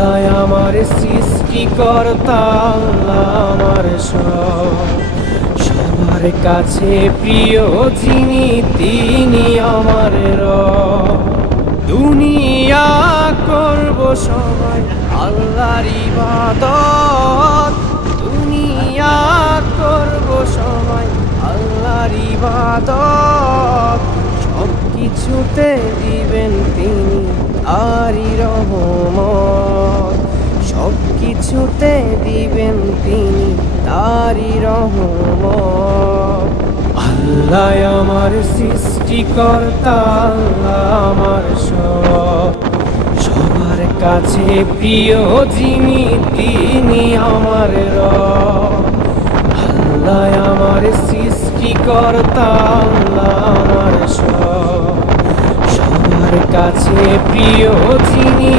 আল্লাহ আমার সৃষ্টিকর্তা, আল্লাহ আমার সবার কাছে প্রিয় যিনি, তিনি আমার রব। দুনিয়া করব সবাই আল্লাহর ইবাদত, দুনিয়া করব সবাই আল্লাহর ইবাদত। সব কিছুতে দিবেন তিনি তারই রহমত, সব কিছুতে দিবেন তিনি তারই রহমত। আল্লাহ আমার সৃষ্টিকর্তা, আল্লাহ আমার সবার কাছে প্রিয় যিনি, তিনি আমার রব। আল্লাহ আমার সৃষ্টিকর্তা, আল্লাহ আমার সবার কাছে প্রিয় যিনি,